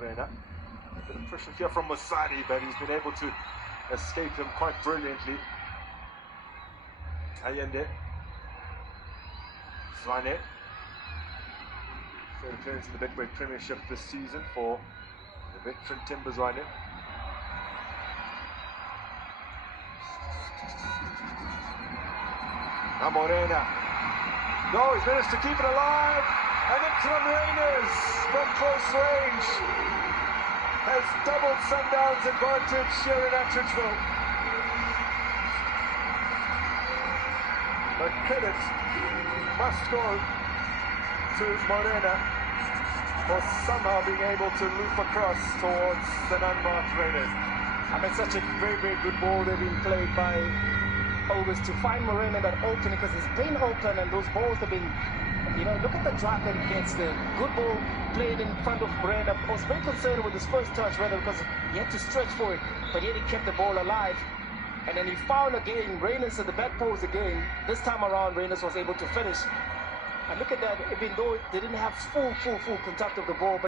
Morena. A bit of pressure here from Musani, but he's been able to escape him quite brilliantly. Allende. Zwane. Third appearance in the Betway Premiership this season for the veteran Timber Zwane. Now Morena. No, he's managed to keep it alive. And then from Rayners from close range has doubled Sundowns' advantage here in Attridgeville. But credit must go to Morena for somehow being able to loop across towards the unmarked Rayners. I mean, such a very, very good ball they've been played by always to find Morena that opening, because he's been open and those balls have been, you know, look at the drive that he gets there. Good ball played in front of Morena. I was very concerned with his first touch, rather, because he had to stretch for it, but yet he kept the ball alive. And then he found again Rayners at the back post again. This time around, Rayners was able to finish. And look at that, even though they didn't have full contact of the ball, but